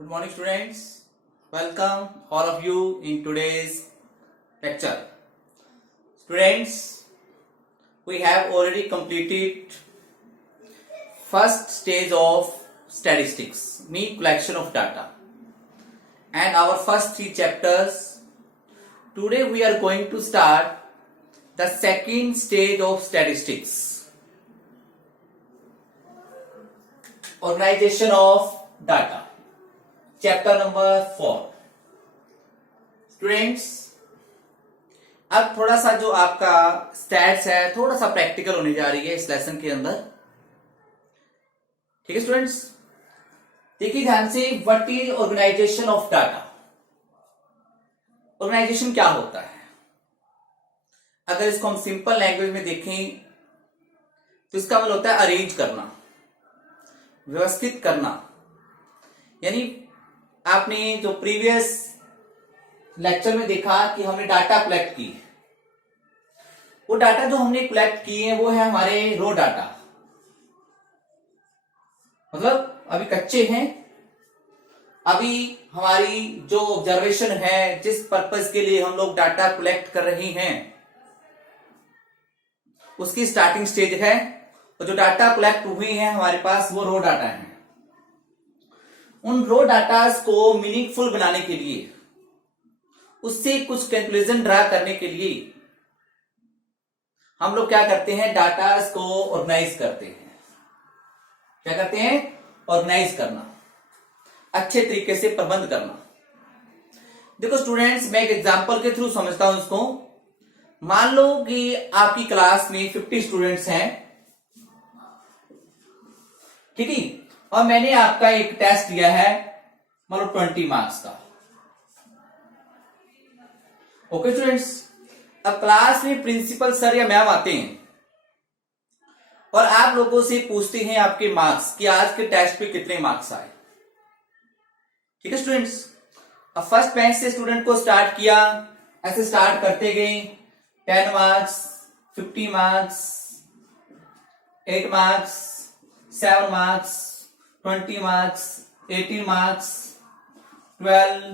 Good morning, students. Welcome all of you in today's lecture. Students, we have already completed first stage of statistics, mean collection of data, and our first three chapters. Today we are going to start the second stage of statistics, organization of data. Chapter number 4. Students, अब थोड़ा सा जो आपका stats है थोड़ा सा practical होने जा रही है इस लेसन के अंदर. ठीक है स्टूडेंट्स, देखिए ध्यान से. What is organisation of data? Organisation क्या होता है? अगर इसको हम सिंपल लैंग्वेज में देखें तो इसका मतलब होता है अरेंज करना, व्यवस्थित करना. यानी आपने जो प्रीवियस लेक्चर में देखा कि हमने डाटा कलेक्ट की, वो डाटा जो हमने कलेक्ट किए हैं वो है हमारे रो डाटा, मतलब अभी कच्चे हैं. अभी हमारी जो ऑब्जर्वेशन है, जिस पर्पस के लिए हम लोग डाटा कलेक्ट कर रहे हैं, उसकी स्टार्टिंग स्टेज है. और जो डाटा कलेक्ट हुए हैं हमारे पास वो रो डाटा है. उन रो डाटास को मीनिंगफुल बनाने के लिए, उससे कुछ कंक्लूजन ड्रा करने के लिए हम लोग क्या करते हैं? डाटास को ऑर्गेनाइज करते हैं. क्या करते हैं? ऑर्गेनाइज करना, अच्छे तरीके से प्रबंध करना. देखो स्टूडेंट्स, मैं एक एग्जांपल के थ्रू समझता हूं इसको. मान लो कि आपकी क्लास में 50 स्टूडेंट्स हैं, ठीक है, और मैंने आपका एक टेस्ट दिया है मतलब 20 मार्क्स का. ओके स्टूडेंट्स, अब क्लास में प्रिंसिपल सर या मैम आते हैं और आप लोगों से पूछते हैं आपके मार्क्स कि आज के टेस्ट पे कितने मार्क्स आए. ठीक है स्टूडेंट्स, अब फर्स्ट बेंच से स्टूडेंट को स्टार्ट किया, ऐसे स्टार्ट करते गए. 10 marks, 50 marks, 8 marks, 7 marks, 20 marks, 18 marks, 12,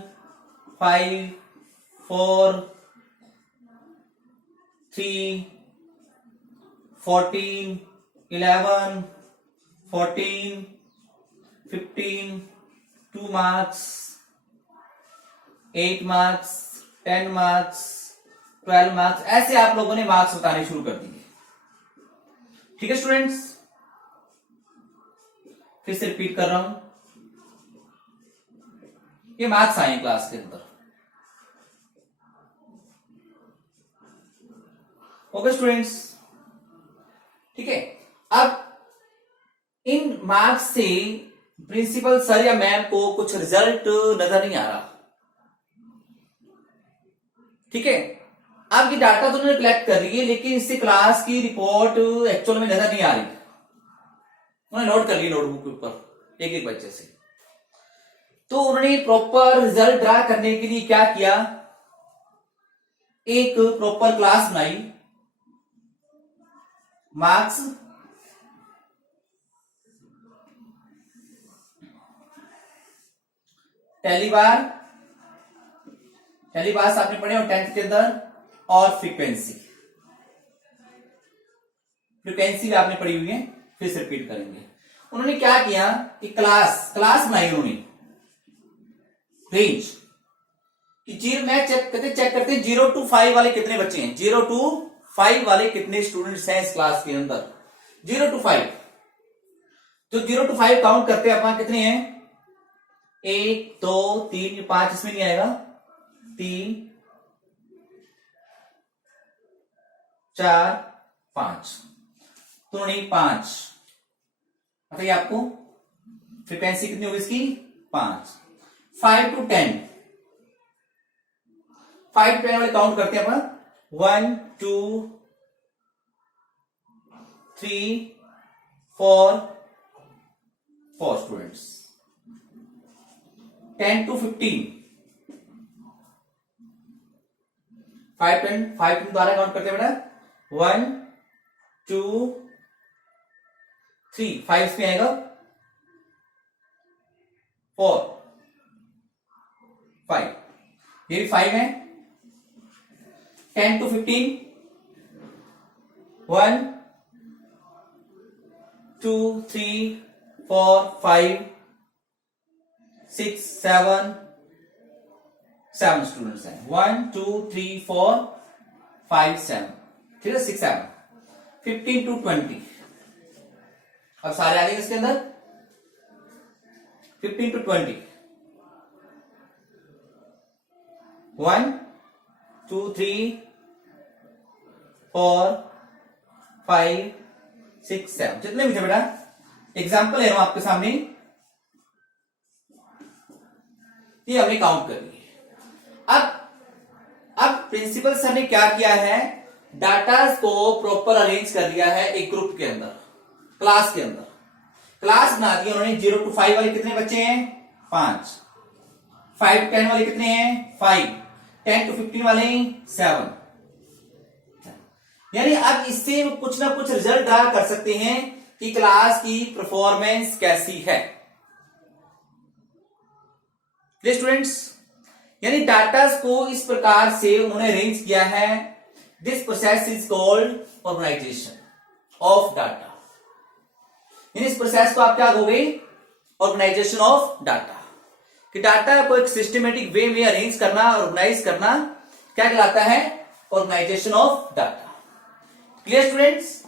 5, 4, 3, 14, 11, 14, 15, 2 marks, 8 marks, 10 marks, 12 marks. ऐसे आप लोगों ने मार्क्स बताने शुरू कर दिए. ठीक है स्टूडेंट्स, फिर से रिपीट कर रहा हूं, ये मार्क्स आए क्लास के अंदर. ओके स्टूडेंट्स, ठीक है. अब इन मार्क्स से प्रिंसिपल सर या मैम को कुछ रिजल्ट नजर नहीं आ रहा. ठीक है, आपकी डाटा तो उन्होंने कलेक्ट कर ली है, लेकिन इससे क्लास की रिपोर्ट एक्चुअल में नजर नहीं आ रही. उन्होंने नोट कर लिया नोटबुक के ऊपर एक एक बच्चे से. तो उन्होंने प्रॉपर रिजल्ट ड्रा करने के लिए क्या किया? एक प्रॉपर क्लास बनाई, मार्क्स टेलीबार आपने पढ़े हो 10th के अंदर, और फ्रीक्वेंसी भी आपने पढ़ी हुई है. फिर से रिपीट करेंगे. उन्होंने क्या किया कि क्लास बनाई उन्होंने, रेंज कि जीरो. मैं चेक करते हैं 0 to 5 वाले कितने बच्चे हैं, 0 to 5 वाले कितने स्टूडेंट्स हैं इस क्लास के अंदर. 0 to 5, तो 0 to 5 काउंट करते हैं अपना, कितने हैं? 1 2 3 5, इसमें नहीं आएगा. 3 4 5, तो नहीं 5. बताइए आपको फ्रीक्वेंसी कितनी होगी इसकी? 5. 5 to 10, 5 to 10 वाले काउंट करते हैं अपना. 1 2 3 4 स्टूडेंट्स. 10 to 15, 5 द्वारा काउंट करते हैं बेटा. 1 2 3, 5 में आएगा 4. 5, ये भी 5 है। 10 to 15, 1 2 3 4 5 6 7 स्टूडेंट्स हैं। 1 2 3 4 5 7, ठीक है, 6 7, 15 to 20। अब सारे आ गए इसके अंदर। 15 to 20, 1 2 3 4 5 6 7, जितने भी थे बेटा, एग्जाम्पल ले रहा हूं आपके सामने, ये हमने काउंट कर लिए। अब प्रिंसिपल सर ने क्या किया है, डाटा को प्रॉपर अरेंज कर दिया है एक ग्रुप के अंदर, क्लास के अंदर। क्लास बना दी उन्होंने। 0 to 5 वाले कितने बच्चे हैं, 5। 5 to 10 वाले कितने हैं, 5। 10 to 15 वाले 7। यानी अब इससे कुछ ना कुछ रिजल्ट ड्रा कर सकते हैं कि क्लास की परफॉर्मेंस कैसी है। स्टूडेंट्स, यानी डाटा को इस प्रकार से उन्होंने अरेंज किया है। This process is called organisation of data. यानी इस प्रोसेस को आप क्या कहोगे, ऑर्गेनाइजेशन ऑफ डाटा। कि डाटा को एक सिस्टमेटिक वे में अरेंज करना, ऑर्गेनाइज करना, क्या कहलाता है, organisation of data. Clear students?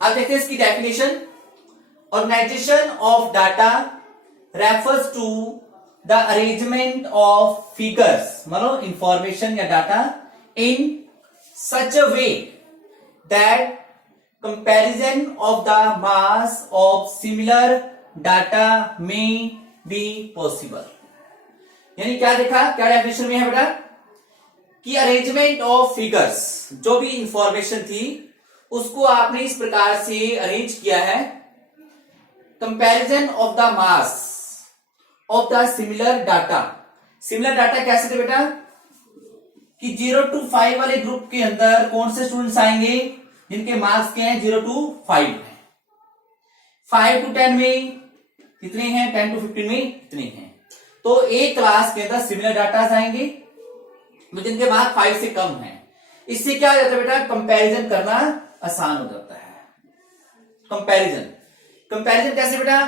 अब देखते हैं इसकी definition. Organisation of data refers to the arrangement of figures, मतलब इंफॉर्मेशन या data, in such a way that comparison of the mass of similar data में बी पॉसिबल। यानी क्या देखा, क्या डेफिनेशन में है बेटा, कि अरेंजमेंट ऑफ फिगर्स, जो भी इंफॉर्मेशन थी उसको आपने इस प्रकार से अरेंज किया है, comparison of the mass of the similar data. Similar data कैसे थे बेटा, कि 0 to 5 वाले ग्रुप के अंदर कौन से स्टूडेंट्स आएंगे, जिनके मार्क्स के हैं 0 to 5 है। 5 to 10 में कितने हैं, 10 to 15 में कितने हैं। तो एक क्लास के अंदर सिमिलर डाटा आएंगे जिनके मार्क्स 5 से कम है। इससे क्या हो जाता है बेटा, कंपैरिजन करना आसान हो जाता है। कंपैरिजन कैसे बेटा,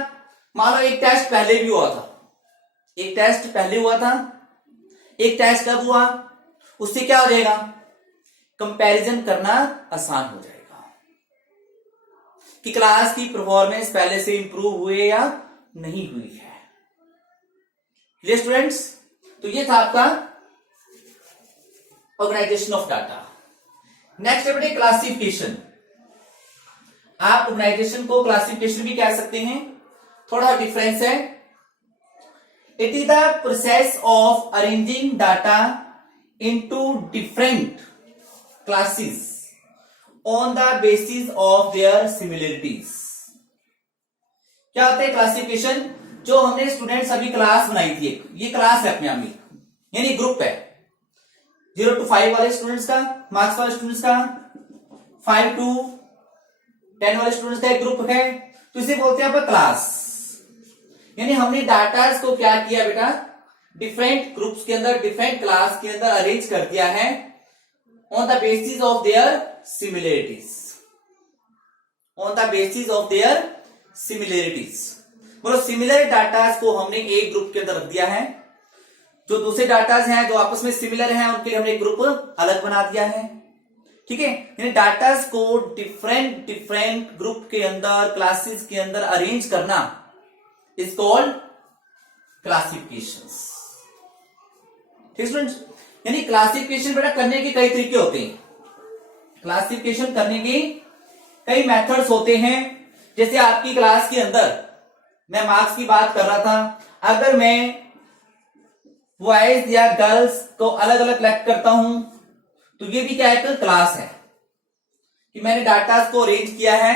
मान लो एक टेस्ट पहले भी हुआ था, एक टेस्ट पहले हुआ था, एक टेस्ट कब हुआ, उससे क्या हो जाएगा, कंपैरिजन करना आसान हो जाएगा कि क्लास की परफॉर्मेंस पहले से इंप्रूव हुए या नहीं हुई है। Clear students? तो ये था आपका ऑर्गेनाइजेशन ऑफ डाटा। नेक्स्ट है बेटे क्लासिफिकेशन। आप ऑर्गेनाइजेशन को क्लासिफिकेशन भी कह सकते हैं, थोड़ा डिफरेंस है। It is the process of arranging data into different classes on the basis of there similarities. क्या होता है क्लासिफिकेशन, जो हमने स्टूडेंट्स अभी क्लास बनाई थी, ये क्लास है अपने आप में, यानी ग्रुप है। 0 to 5 वाले स्टूडेंट्स का, मार्क्स वाले स्टूडेंट्स का, 5 to 10 वाले स्टूडेंट्स का एक ग्रुप है, तो इसे बोलते हैं अपन क्लास। यानी हमने डाटा को क्या किया बेटा, डिफरेंट ग्रुप्स के अंदर, डिफरेंट क्लास के अंदर अरेंज कर दिया है on the basis of there similarities, on the basis of there similarities. मतलब सिमिलर डाटा को हमने एक ग्रुप के अंदर रख दिया है, जो दूसरे डाटाज हैं जो आपस में सिमिलर हैं उनके लिए हमने ग्रुप अलग बना दिया है। ठीक है, यानी डाटाज को डिफरेंट ग्रुप के अंदर, क्लासेस के अंदर अरेंज करना इज कॉल्ड क्लासिफिकेशंस। ठीक स्टूडेंट्स, यानी क्लासिफिकेशन बेटा करने के कई तरीके होते हैं। क्लासिफिकेशन करने के कई मेथड्स होते हैं। जैसे आपकी क्लास के अंदर मैं मार्क्स की बात कर रहा था, अगर मैं बॉयज या गर्ल्स को अलग अलग कलेक्ट करता हूं तो ये भी क्या है, एक क्लास है कि मैंने डाटा को अरेंज किया है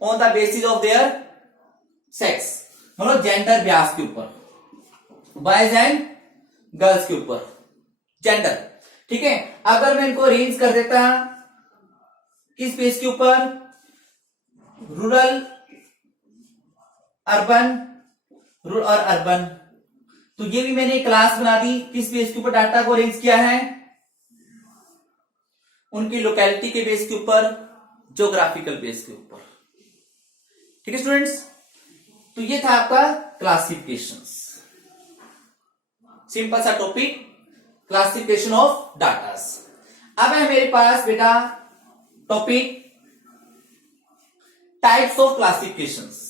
on the basis of there sex, मतलब जेंडर ब्यास के ऊपर, बॉयज एंड गर्ल्स के ऊपर जेंडर। ठीक है, अगर मैं इनको अरेंज कर देता किस बेस के ऊपर, रूरल, अर्बन, रूरल और अर्बन। तो ये भी मैंने क्लास बना दी, किस बेस के ऊपर डाटा को अरेंज किया है, उनकी लोकेलिटी के बेस के ऊपर, ज्योग्राफिकल बेस के ऊपर। ठीक है स्टूडेंट्स, तो ये था आपका क्लासिफिकेशंस, सिंपल सा टॉपिक, क्लासिफिकेशन ऑफ डाटास। अब है मेरे पास बेटा टॉपिक टाइप्स ऑफ क्लासिफिकेशंस।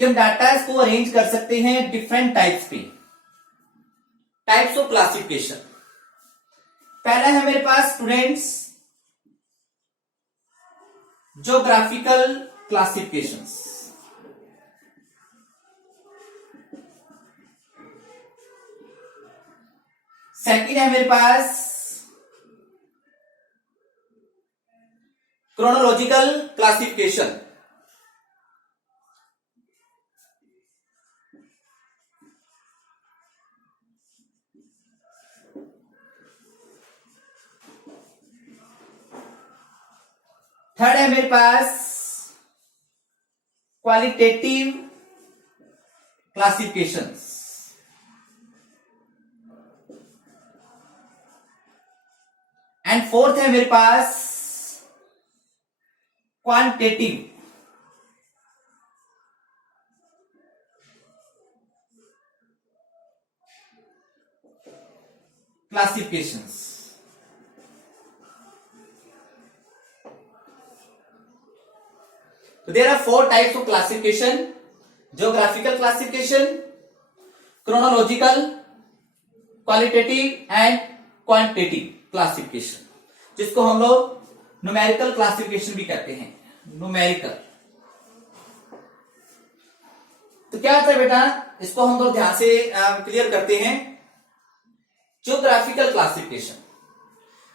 कि हम डाटा को अरेंज कर सकते हैं डिफरेंट टाइप्स पे, टाइप्स ऑफ क्लासिफिकेशन। पहला है मेरे पास स्टूडेंट्स ज्योग्राफिकल क्लासिफिकेशंस। सेकंड है मेरे पास क्रोनोलॉजिकल क्लासिफिकेशन। थर्ड है मेरे पास क्वालिटेटिव क्लासिफिकेशंस। एंड फोर्थ है मेरे पास quantitative classifications. So there are four types of classification: geographical classification, chronological, qualitative and quantitative classification, जिसको हम लोग न्यूमेरिकल क्लासिफिकेशन भी कहते हैं, न्यूमेरिकल। तो क्या होता है बेटा, इसको हम लोग ध्यान से क्लियर करते हैं। ज्योग्राफिकल क्लासिफिकेशन,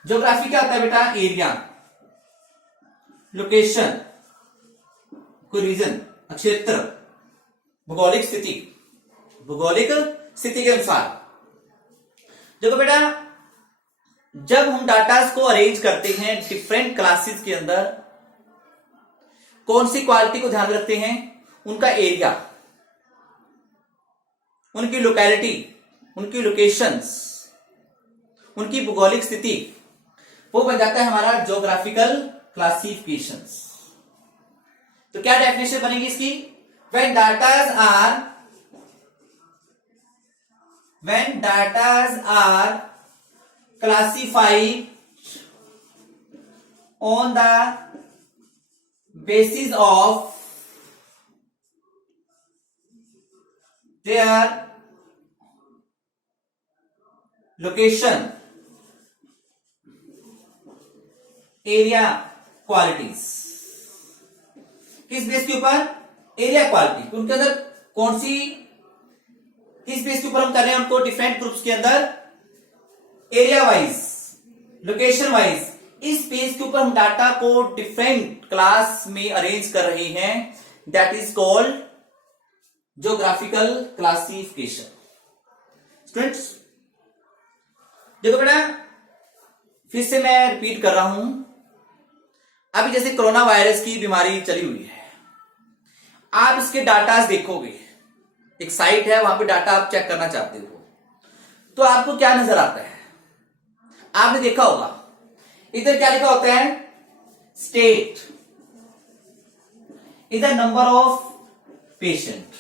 ज्योग्राफी क्या होता है बेटा, एरिया, लोकेशन, कोई रीजन, क्षेत्र, भौगोलिक स्थिति, भौगोलिक स्थिति के अनुसार। देखो बेटा, जब हम डाटा को अरेंज करते हैं डिफरेंट क्लासेस के अंदर, कौन सी क्वालिटी को ध्यान रखते हैं, उनका एरिया, उनकी लोकेलिटी, उनकी लोकेशंस, उनकी भौगोलिक स्थिति, वो बन जाता है हमारा ज्योग्राफिकल क्लासिफिकेशंस। तो क्या डेफिनेशन बनेगी इसकी, when datas are classified on the basis of their location, area, qualities। किस बेस के ऊपर, एरिया क्वालिटी, उनके अंदर कौन सी, किस बेस के ऊपर हम कर रहे हैं उनको डिफरेंट ग्रुप्स के अंदर, एरिया वाइज, लोकेशन वाइज, इस बेस के ऊपर हम डाटा को डिफरेंट क्लास में अरेंज कर रहे हैं, that is called geographical classification. Students देखो बेटा, फिर से मैं रिपीट कर रहा हूं, अभी जैसे कोरोना वायरस की बीमारी चली हुई है, आप इसके डाटा देखोगे, एक साइट है वहां पे डाटा आप चेक करना चाहते हो, तो आपको क्या नजर आता है, आपने देखा होगा इधर क्या लिखा होता है, स्टेट, इधर नंबर ऑफ पेशेंट,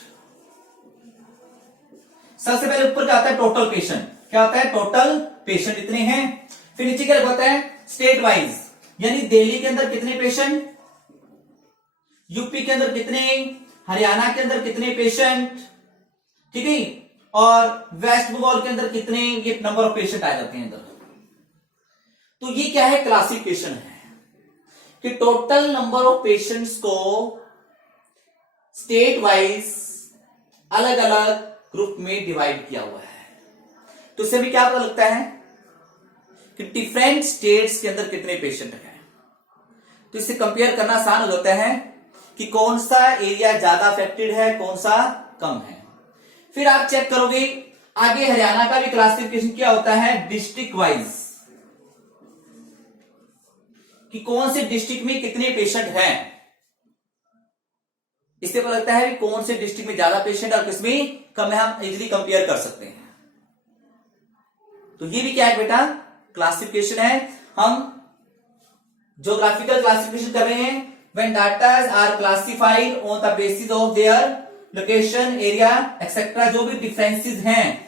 सबसे पहले ऊपर क्या होता है, टोटल पेशेंट, क्या होता है, टोटल पेशेंट इतने हैं, फिर नीचे क्या होता है, स्टेट वाइज, यानी दिल्ली के अंदर कितने पेशेंट, यूपी के अंदर कितने, हरियाणा के अंदर कितने पेशेंट, ठीक है, और वेस्ट बंगाल के अंदर कितने, ये नंबर ऑफ पेशेंट आ जाते हैं इधर। तो ये क्या है, क्लासिफिकेशन है कि टोटल नंबर ऑफ पेशेंट्स को स्टेट वाइज अलग अलग ग्रुप में डिवाइड किया हुआ है। तो इससे भी क्या पता लगता है कि डिफरेंट स्टेट्स के अंदर कितने पेशेंट हैं। तो इससे कंपेयर करना आसान हो जाता है कि कौन सा एरिया ज्यादा अफेक्टेड है, कौन सा कम है। फिर आप चेक करोगे आगे हरियाणा का भी क्लासिफिकेशन क्या होता है, डिस्ट्रिक्ट वाइज, कि कौन से डिस्ट्रिक्ट में कितने पेशेंट हैं। इससे पता लगता है कि कौन से डिस्ट्रिक्ट में ज्यादा पेशेंट और किसमें कम है, हम इजीली कंपेयर कर सकते हैं। तो ये भी क्या है बेटा, क्लासिफिकेशन है। हम ज्योग्राफिकल क्लासिफिकेशन कर रहे हैं। When data are classified on the basis of their location, area etcetera, जो भी डिफरेंसेस हैं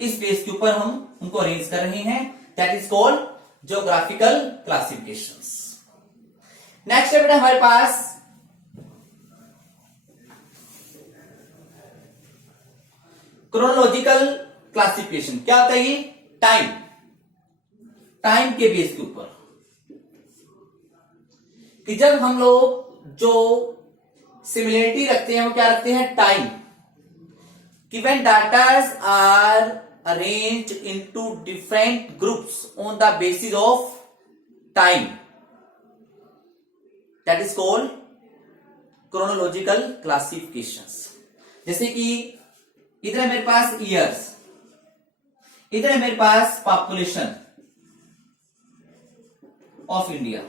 इस बेस के ऊपर हम उनको अरेंज कर रहे हैं, that is called geographical classifications. Next है बेटा हमारे पास क्रोनोलॉजिकल क्लासिफिकेशन। क्या होता है ये, टाइम के बेस के ऊपर, कि जब हम लोग जो सिमिलरिटी रखते हैं वो क्या रखते हैं, टाइम। कि when datas are arranged into different groups on the basis of time, that is called chronological classifications. जैसे कि इधर है मेरे पास ईयर्स, इधर है मेरे पास पॉपुलेशन ऑफ इंडिया।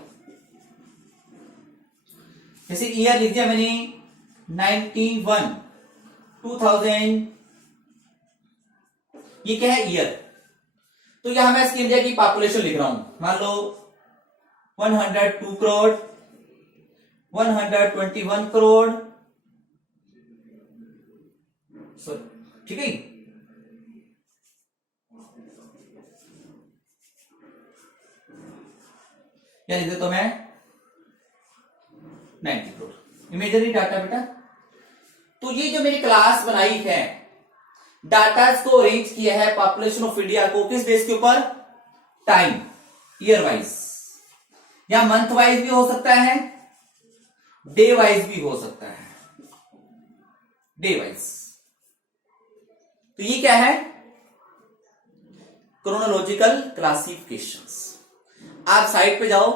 जैसे ईयर लिख दिया मैंने 91, 2000, ये क्या है ईयर। तो यहां मैं इसकी इंडिया की पॉपुलेशन लिख रहा हूं, मान लो 102 करोड़, 121 करोड़, सॉरी, ठीक है। क्या लिख देता हूं मैं, 90 करोड़ इमेजरी डाटा बेटा। तो ये जो मेरी क्लास बनाई है, डाटा को अरेंज किया है पॉपुलेशन ऑफ इंडिया को किस बेस के ऊपर, टाइम, ईयर वाइज, या मंथ वाइज भी हो सकता है, डे वाइज भी हो सकता है, डे वाइज। तो ये क्या है, क्रोनोलॉजिकल क्लासिफिकेशंस। आप साइट पे जाओ,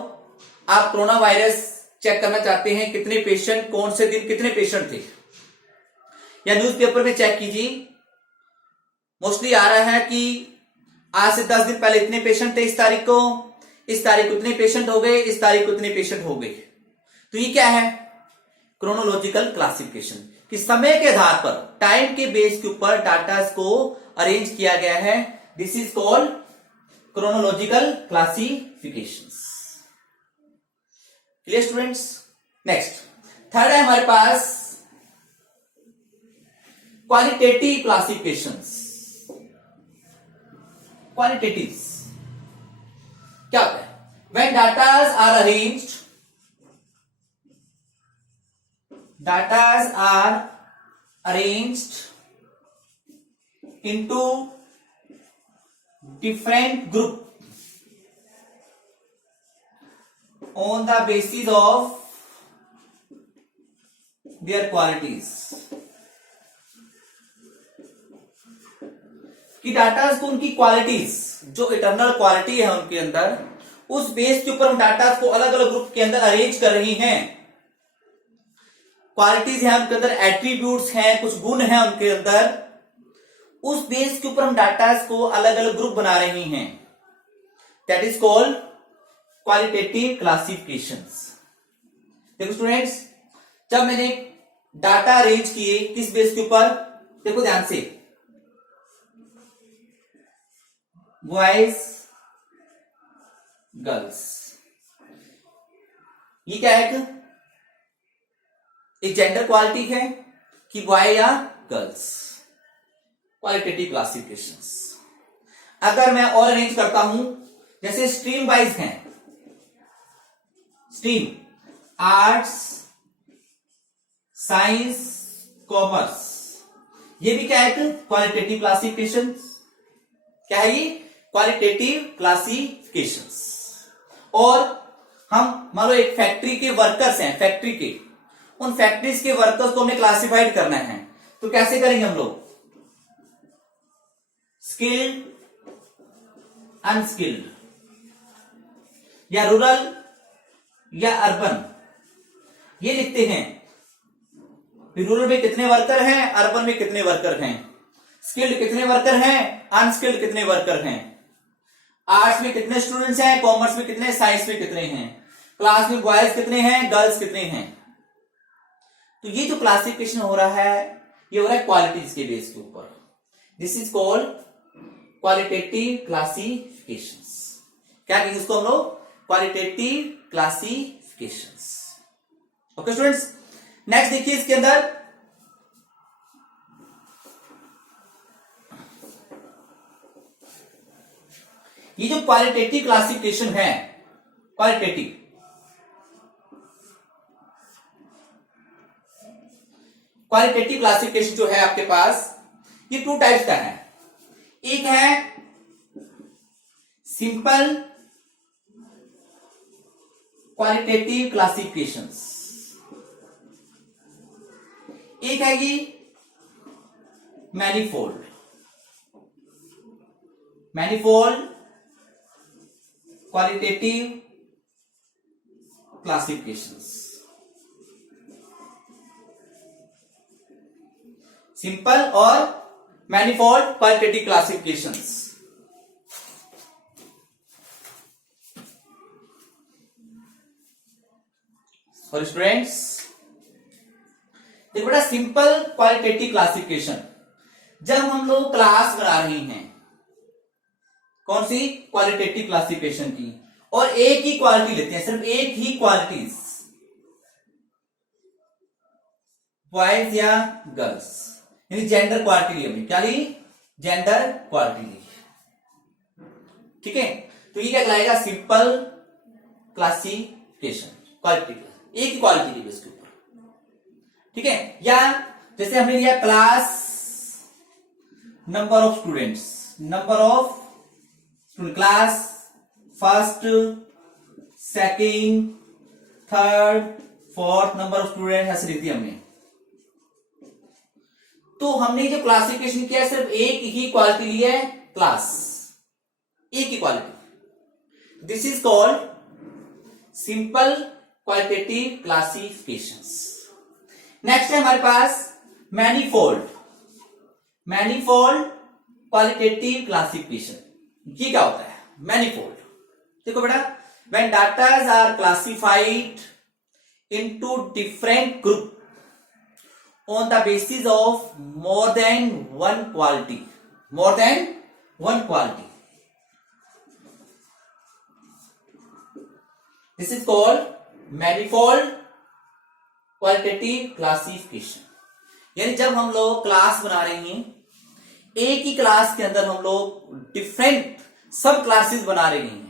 आप कोरोना वायरस चेक करना चाहते हैं, कितने पेशेंट, कौन से दिन कितने पेशेंट थे, या न्यूज़पेपर में चेक कीजिए, मोस्टली आ रहा है कि आज से 10 दिन पहले इतने पेशेंट थे, इस तारीख को, इस तारीख को इतने पेशेंट हो गए, इस तारीख को इतने पेशेंट हो गए। तो ये क्या है, क्रोनोलॉजिकल क्लासिफिकेशन, कि समय के आधार पर, टाइम के बेस के ऊपर डाटा को अरेंज किया गया है। This is called chronological classifications. Clear students. Next third है हमारे पास क्वालिटेटिव क्लासिफिकेशंस। क्वालिटेटिव क्या होता है, when datas are arranged, datas are arranged into different group on the basis of their qualities। कि डाटा को उनकी क्वालिटीज, जो इटरनल क्वालिटी है उनके अंदर, उस बेस के ऊपर हम डाटा को अलग अलग ग्रुप के अंदर अरेंज कर रही हैं। क्वालिटीज हैं उनके अंदर, एट्रीब्यूट्स हैं, कुछ गुण हैं उनके अंदर, उस बेस के ऊपर हम डाटा को अलग अलग ग्रुप बना रही हैं, that is called qualitative classifications. देखो स्टूडेंट्स, जब मैंने डाटा अरेंज किए किस बेस के ऊपर, देखो ध्यान से, बॉयज गर्ल्स, ये क्या है, एक जेंडर क्वालिटी है कि बॉय या गर्ल्स, क्वालिटेटिव क्लासिफिकेशंस। अगर मैं और अरेंज करता हूं, जैसे स्ट्रीम वाइज हैं, स्ट्रीम आर्ट्स, साइंस, कॉमर्स, ये भी क्या है, क्वालिटेटिव क्लासिफिकेशंस। क्या है ये, क्वालिटेटिव क्लासिफिकेशंस। और हम मान लो एक फैक्ट्री के वर्कर्स हैं, फैक्ट्री के, उन फैक्ट्रीज के वर्कर्स को हमें क्लासिफाइड करना है, तो कैसे करेंगे हम लोग, स्किल्ड, अनस्किल्ड, या रूरल या अर्बन, ये लिखते हैं। रूरल में कितने वर्कर हैं, अर्बन में कितने वर्कर हैं, स्किल्ड कितने वर्कर हैं, अनस्किल्ड कितने वर्कर हैं, आर्ट्स में कितने स्टूडेंट्स हैं, कॉमर्स में कितने, साइंस में कितने हैं, क्लास में बॉयज कितने हैं, गर्ल्स कितने हैं। तो ये जो क्लासिफिकेशन हो रहा है ये हो रहा है क्वालिटीज के बेस के ऊपर। This is called qualitative classifications. क्या कहेंगे इसको हम लोग, qualitative classifications. Okay students, next देखिए इसके अंदर ये जो क्वालिटेटिव क्लासिफिकेशन है, क्वालिटेटिव क्लासिफिकेशन जो है आपके पास ये 2 टाइप्स का है। एक है सिंपल क्वालिटेटिव क्लासिफिकेशंस, एक है ये मैनिफोल्ड क्वालिटेटिव क्लासिफिकेशंस। सिंपल और manifold qualitative classifications. Sorry students, देखो बेटा, सिंपल क्वालिटेटिव क्लासिफिकेशन जब हम लोग क्लास बना रहे हैं, कौन सी, क्वालिटेटिव क्लासिफिकेशन की, और एक ही क्वालिटी लेते हैं, सिर्फ एक ही क्वालिटीज, बॉयज या गर्ल्स, यानी जेंडर क्वालिटी ली हमने, क्या ली, जेंडर क्वालिटी ली। ठीक है, तो ये क्या कहलाएगा, सिंपल क्लासिफिकेशन, क्वालिटी, एक ही क्वालिटी ली इसके ऊपर। ठीक है, या जैसे हमने लिया class, number of students, class first, second, third, fourth, number of student ऐसे लिख दिया हमने। तो हमने जो क्लासिफिकेशन किया है सिर्फ एक ही क्वालिटी ली है, क्लास, एक ही quality. This is called simple qualitative classifications. Next है हमारे पास मैनिफोल्ड क्वालिटेटिव क्लासिफिकेशन। ये क्या होता है मैनिफोल्ड, देखो बेटा, when data are classified into different group on the basis of more than one quality, this is called manifold qualitative classification। यानी जब हम लोग क्लास बना रहे हैं, एक ही क्लास के अंदर हम लोग डिफरेंट सब क्लासेस बना रहे हैं,